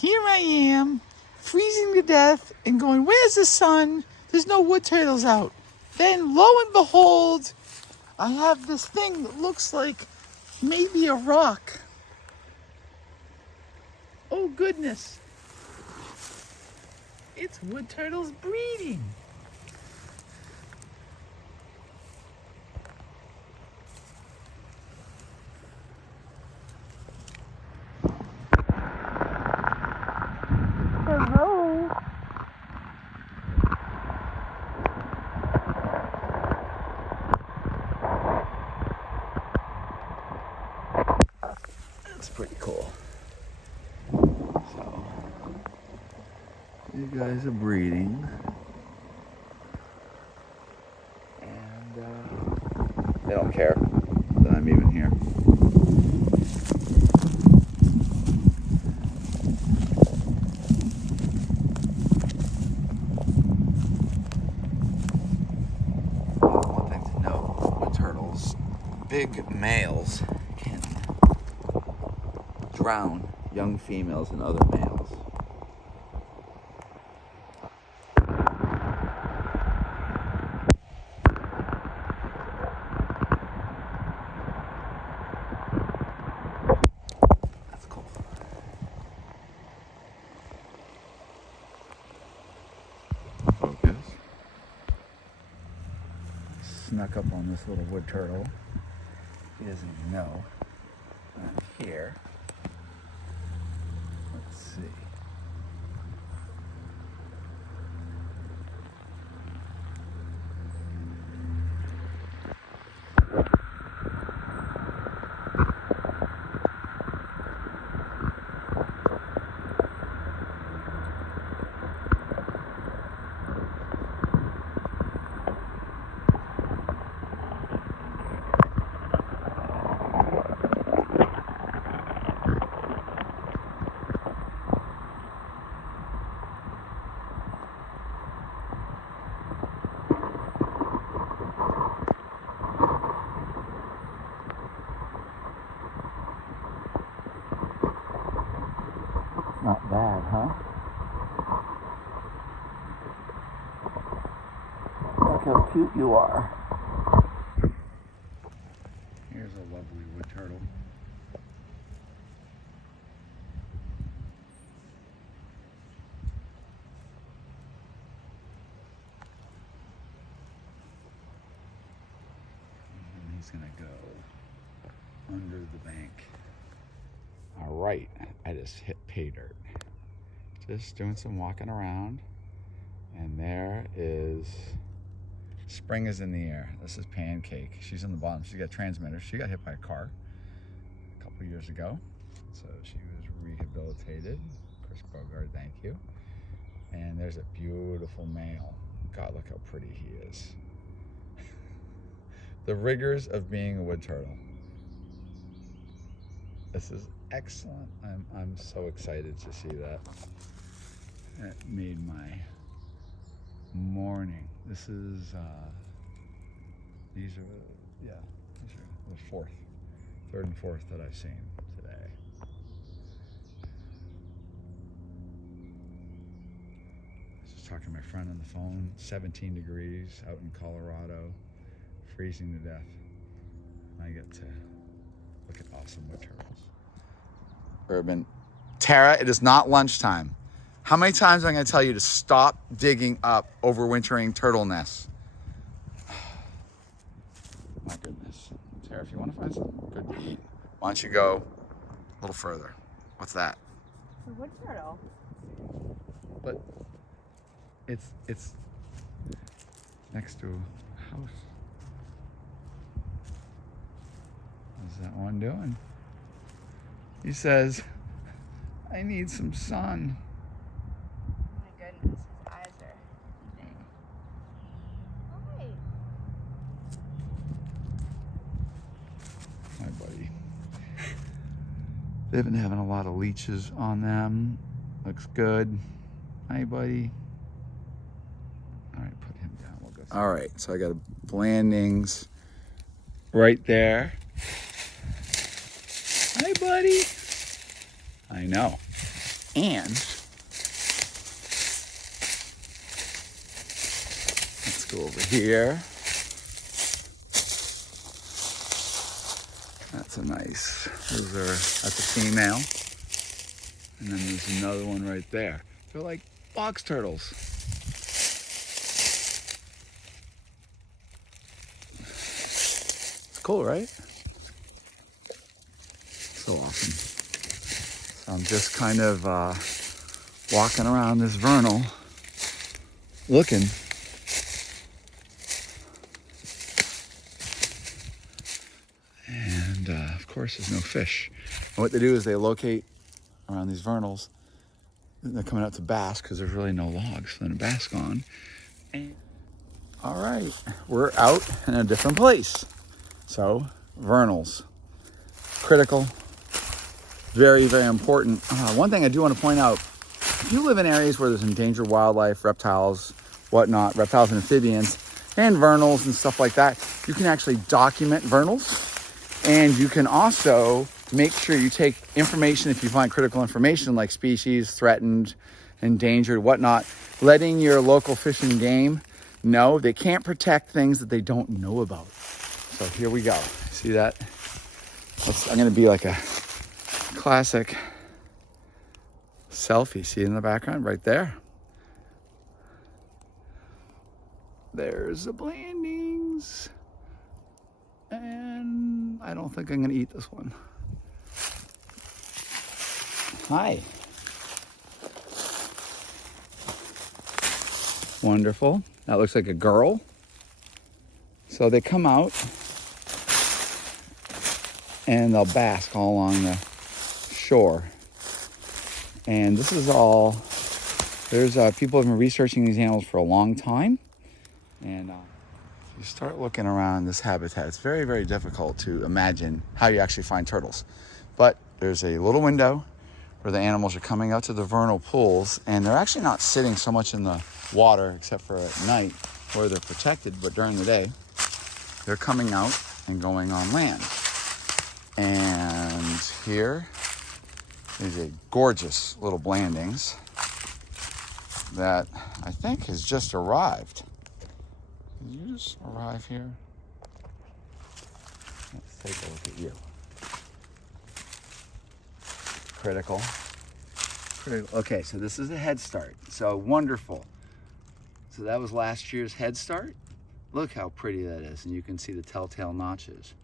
here I am, freezing to death and going, where's the sun? There's no wood turtles out. Then lo and behold, I have this thing that looks like maybe a rock. Oh goodness. It's wood turtles breeding. Hello. That's pretty cool. So, you guys are breeding. And they don't care that I'm even here. One thing to note, wood turtles, big males can drown young females and other males. That's cool. Focus. Snuck up on this little wood turtle. He doesn't even know I'm here. Let's see. Not bad, huh? Look how cute you are. Here's a lovely wood turtle. And he's gonna go under the bank. All right, I just hit pay dirt. Just doing some walking around, and there is, spring is in the air. This is Pancake. She's on the bottom. She's got a transmitter. She got hit by a car a couple years ago, so she was rehabilitated. Chris Bogart, thank you. And there's a beautiful male. God, look how pretty he is. The rigors of being a wood turtle. This is excellent. I'm so excited to see that. That made my morning. This is these are the third and fourth that I've seen today. I was just talking to my friend on the phone. 17 degrees out in Colorado, freezing to death. I get to look at awesome wood turtles. Urban. Tara, it is not lunchtime. How many times am I going to tell you to stop digging up overwintering turtle nests? My goodness. Tara, if you want to find something good to eat, why don't you go a little further? What's that? A wood turtle. But it's next to a house. What's that one doing? He says, I need some sun. Oh my goodness, his eyes are big. Hi. Hi, buddy. They've been having a lot of leeches on them. Looks good. Hi, buddy. All right, put him down. We'll go. All right, so I got a Blandings right there. Hi, buddy. I know. And let's go over here. That's a nice, that's a female. And then there's another one right there. They're like box turtles. It's cool, right? So awesome. So I'm just kind of walking around this vernal looking. And of course there's no fish. And what they do is they locate around these vernals. They're coming out to bask because there's really no logs for them to bask on. And all right, we're out in a different place. So vernals, critical, very, very important. One thing I do want to point out, if you live in areas where there's endangered wildlife, reptiles, whatnot, reptiles and amphibians, and vernals and stuff like that, you can actually document vernals. And you can also make sure you take information if you find critical information like species, threatened, endangered, whatnot, letting your local fish and game know they can't protect things that they don't know about. So here we go. See that? I'm gonna be like a classic selfie. See in the background right there? There's the Blandings. And I don't think I'm gonna eat this one. Hi. Wonderful. That looks like a girl. So they come out and they'll bask all along the shore. And this is all, there's people have been researching these animals for a long time. And you start looking around this habitat, it's very, very difficult to imagine how you actually find turtles. But there's a little window where the animals are coming out to the vernal pools, and they're actually not sitting so much in the water except for at night where they're protected, but during the day they're coming out and going on land. And here is a gorgeous little Blandings that I think has just arrived. Did you just arrive here? Let's take a look at you. Critical. Okay, so this is a head start. So wonderful. So that was last year's head start. Look how pretty that is, and you can see the telltale notches.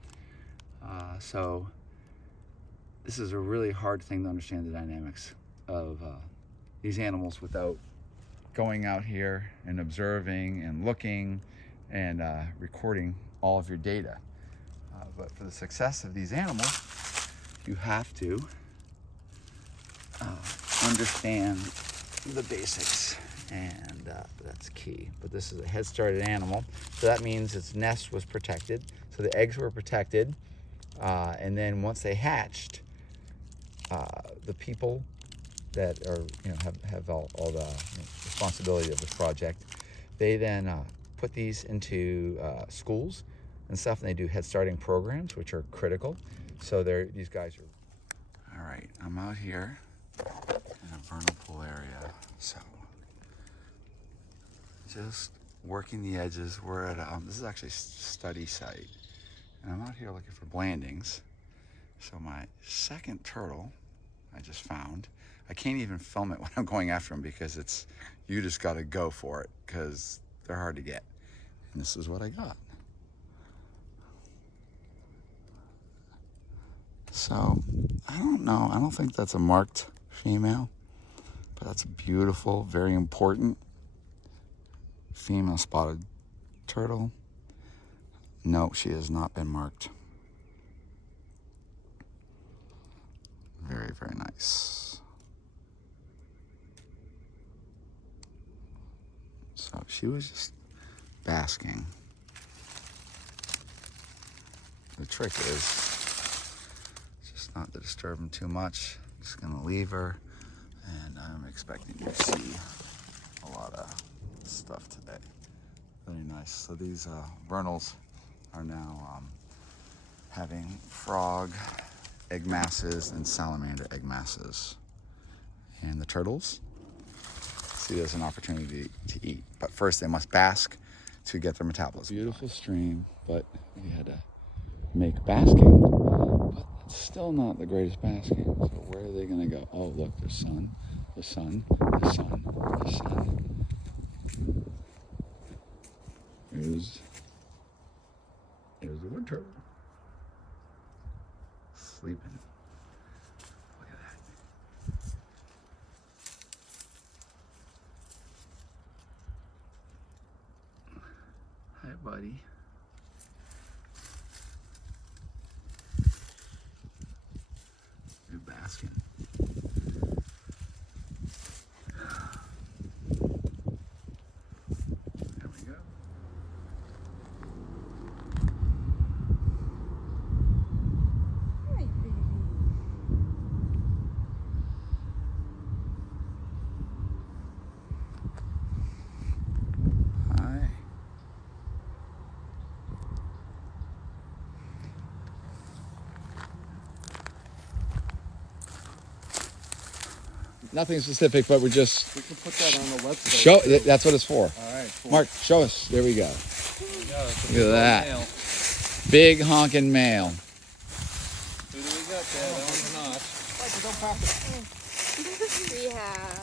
So this is a really hard thing to understand the dynamics of these animals without going out here and observing and looking and recording all of your data. But for the success of these animals, you have to understand the basics, and that's key. But this is a head started animal, so that means its nest was protected, so the eggs were protected, and then once they hatched, the people that are have all the responsibility of this project, they then put these into schools and stuff, and they do head starting programs which are critical. So these guys are all right. I'm out here in a vernal pool area, so just working the edges. We're at this is actually a study site, and I'm out here looking for Blandings. So my second turtle I just found. I can't even film it when I'm going after them because you just got to go for it because they're hard to get. And this is what I got. So I don't know. I don't think that's a marked female, but that's a beautiful, very important female spotted turtle. No, she has not been marked. Very, very nice. So she was just basking. The trick is just not to disturb them too much. I'm just gonna leave her, and I'm expecting to see a lot of stuff today. Very nice. So these vernals are now having frog egg masses and salamander egg masses. and the turtles see there's an opportunity to eat. But first they must bask to get their metabolism. Beautiful stream, but we had to make basking, but it's still not the greatest basking. So where are they gonna go? Oh, look, there's sun, the sun, the sun, the sun. Here's the wood turtle. Sleeping. Look at that. Hi, buddy. You're basking. There we go. Hi, baby. Hi. Nothing specific, but we're just We can put that on the website. show. That's what it's for. All right. Cool. Mark, show us. There we go. Look Look at that. Big honking male. Who do we got there? That one's not. Don't pass it. We have.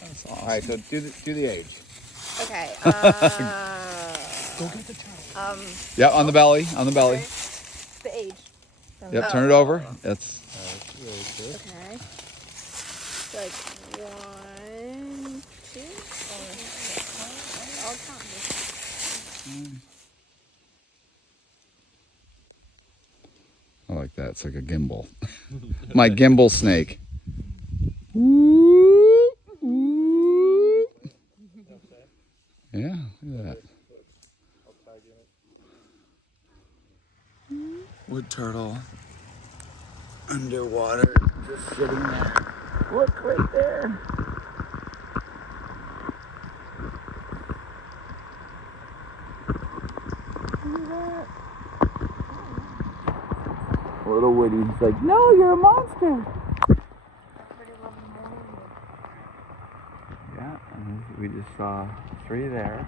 That's awesome. All right. So do the age. Okay. Go get the turtle. Yeah, on the belly. On the belly. The age. Yep. Turn it over. That's. That's really good. Okay. So like 1, 2. I'll count this. I like that. It's like a gimbal. My gimbal snake. Whoop, whoop. Yeah, look at that. Wood turtle underwater, just sitting there. Look right there. Look at that. Little Woody's like, no, you're a monster. Yeah, and we just saw 3 there.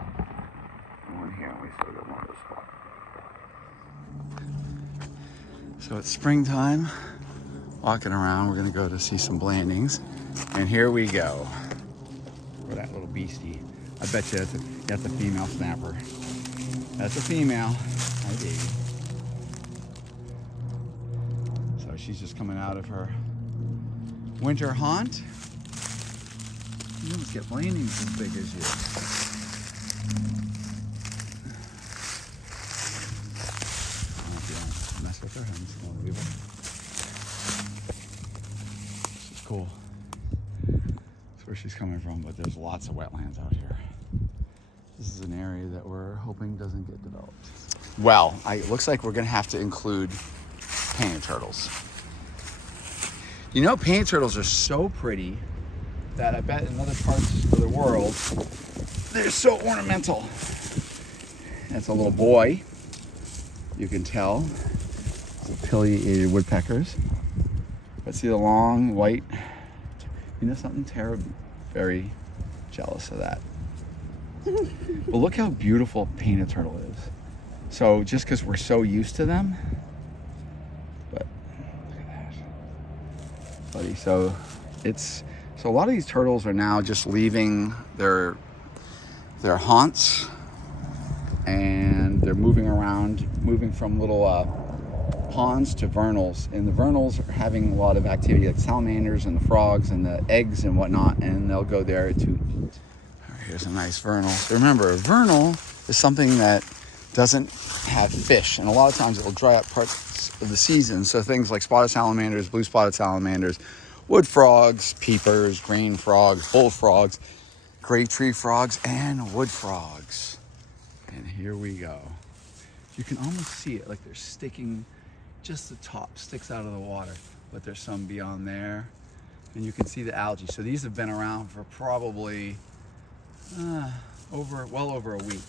And 1 here, and we still got 1 other spot. So it's springtime, walking around. We're gonna go to see some Blandings. And here we go. For that little beastie. I bet you that's a female snapper. That's a female. Hi, baby. So she's just coming out of her winter haunt. You almost get Blandings as big as you. Mess with her hands. Leave her. This is cool. That's where she's coming from, but there's lots of wetlands out here. This is an area that we're hoping doesn't get developed. Well, it looks like we're gonna have to include painted turtles. You know, painted turtles are so pretty that I bet in other parts of the world, they're so ornamental. That's a little boy. You can tell. It's a pileated woodpeckers. But see the long white, you know something? Tara, very jealous of that. But look how beautiful a painted turtle is. So just because we're so used to them, but look at that. Buddy, so a lot of these turtles are now just leaving their haunts and they're moving around, moving from little ponds to vernals, and the vernals are having a lot of activity, like salamanders and the frogs and the eggs and whatnot, and they'll go there to eat. Here's a nice vernal. Remember, a vernal is something that doesn't have fish, and a lot of times it will dry up parts of the season. So things like spotted salamanders, blue spotted salamanders, wood frogs, peepers, green frogs, bullfrogs, gray tree frogs, and wood frogs. And here we go. You can almost see it, like they're sticking, just the top sticks out of the water, but there's some beyond there. And you can see the algae. So these have been around for probably well over a week.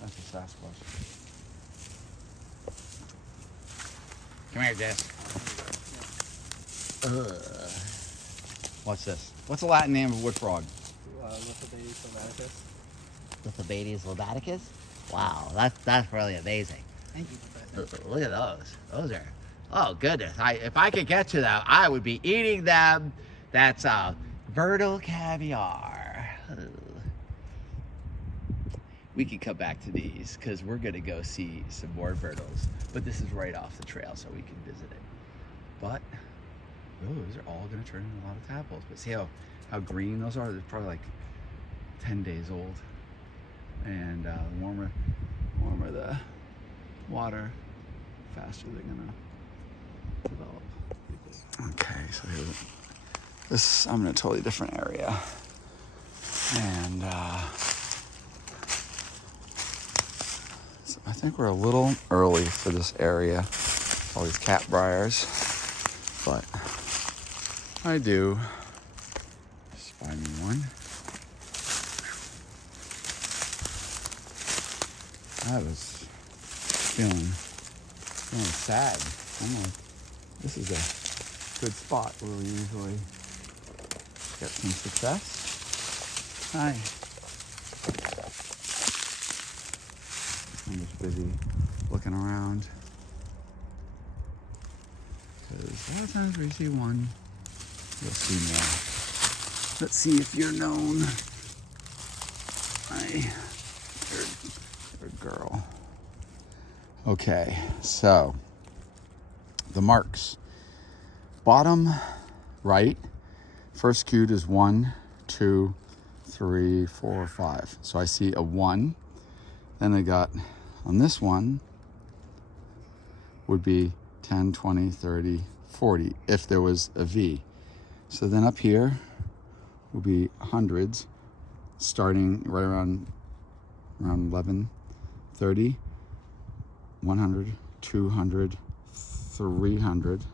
That's a Sasquatch. Come here, Jess. What's this? What's the Latin name of wood frog? Lithobates lobaticus. Wow, that's really amazing. Thank you, Professor. Look at those. Those are, oh goodness. If I could get to them, I would be eating them. That's Vernal caviar. We could come back to these because we're gonna go see some more Vernals, but this is right off the trail, so we can visit it. But those are all gonna turn into a lot of tadpoles. But see how green those are? They're probably like 10 days old. And the warmer the water, faster they're gonna develop. Okay, so this, I'm in a totally different area. And so I think we're a little early for this area, all these Catbriers, but I do spy me one. I was feeling sad. I'm like, this is a good spot where we usually get some success. Hi. I'm just busy looking around. Because a lot of times where you see one, you'll see more. Let's see if you're known. Hi. You're a girl. Okay, so the marks. Bottom right, first cued is 1, 2, 3, 4, 5. So I see a 1. Then I got on this one would be 10, 20, 30, 40 if there was a V. So then up here will be hundreds starting right around 11, 30, 100, 200, 300.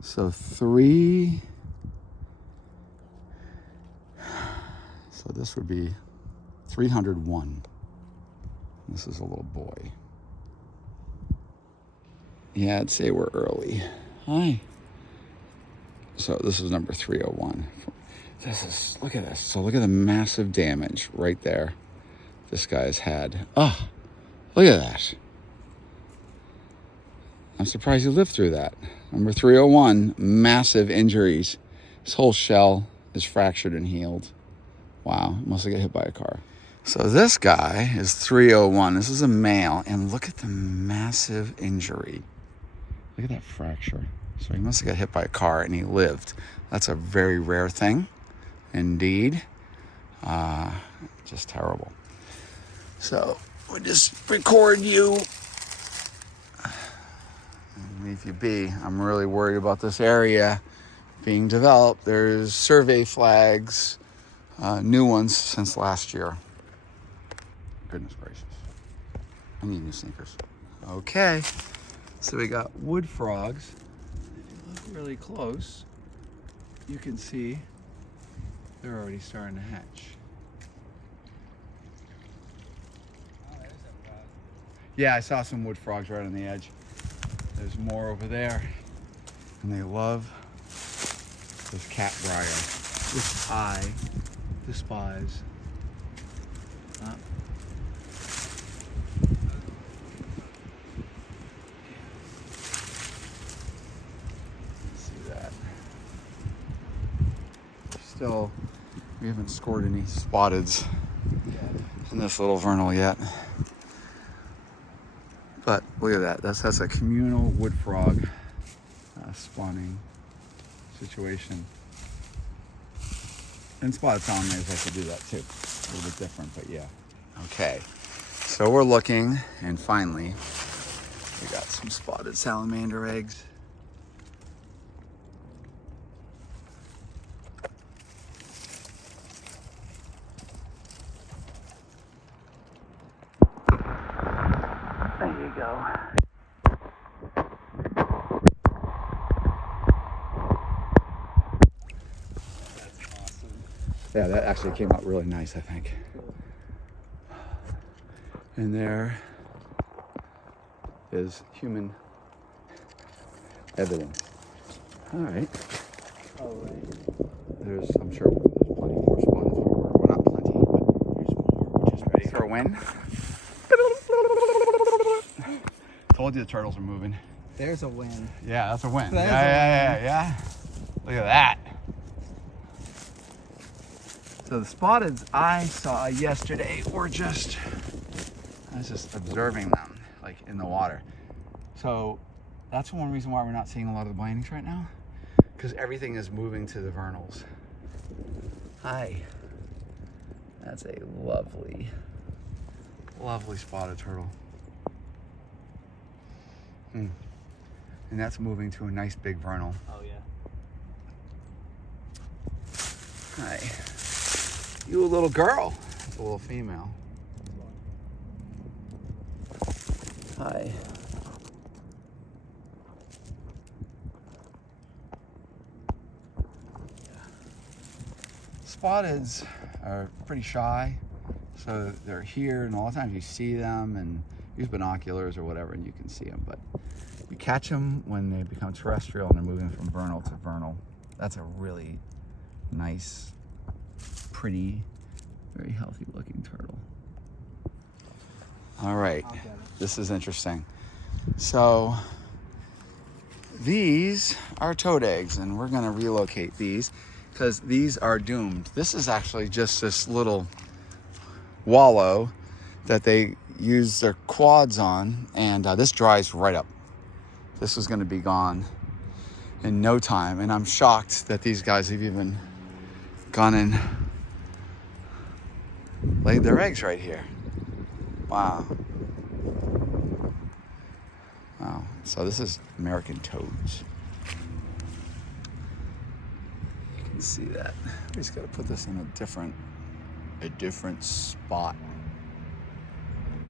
So 3. So this would be 301. This is a little boy. Yeah, I'd say we're early. Hi. So this is number 301. Look at this. So look at the massive damage right there this guy's had. Oh, look at that. I'm surprised he lived through that. Number 301, massive injuries. His whole shell is fractured and healed. Wow, must have got hit by a car. So this guy is 301. This is a male, and look at the massive injury. Look at that fracture. So he must have got hit by a car and he lived. That's a very rare thing, indeed. Just terrible. So we just record you. Leave you be. I'm really worried about this area being developed. There's survey flags, new ones since last year. Goodness gracious. I need new sneakers. Okay, so we got wood frogs. If you look really close, you can see they're already starting to hatch. Yeah, I saw some wood frogs right on the edge. There's more over there. And they love this Catbrier, which I despise. See that. Still, we haven't scored any spotteds in this little vernal yet. But look at that. That's a communal wood frog spawning situation. And spotted salamanders like to do that too. A little bit different, but yeah. Okay, so we're looking, and finally, we got some spotted salamander eggs. There you go. That's awesome. Yeah, that actually came out really nice, I think. And there is human evidence. All right. Oh, there's, I'm sure there's plenty more spotted. Well, not plenty, but there's more. We're just ready for a win. Told you the turtles are moving. There's a win. Yeah, that's a win. That is Yeah. Look at that. So the spotteds I saw yesterday were just, I was just observing them like in the water. So that's one reason why we're not seeing a lot of the blandings right now, because everything is moving to the vernals. Hi. That's a lovely. Lovely spotted turtle. And that's moving to a nice big vernal. Oh yeah. Hi. You a little girl. It's a little female. Hi. Spotteds are pretty shy, so they're here, and a lot of times you see them and use binoculars or whatever and you can see them, but you catch them when they become terrestrial and they're moving from vernal to vernal. That's a really nice, pretty, very healthy looking turtle. All right, this is interesting. So these are toad eggs, and we're gonna relocate these because these are doomed. This is actually just this little wallow that they use their quads on, and this dries right up. This is gonna be gone in no time, and I'm shocked that these guys have even gone and laid their eggs right here. Wow. Wow. So this is American toads. You can see that. We just gotta put this in a different spot.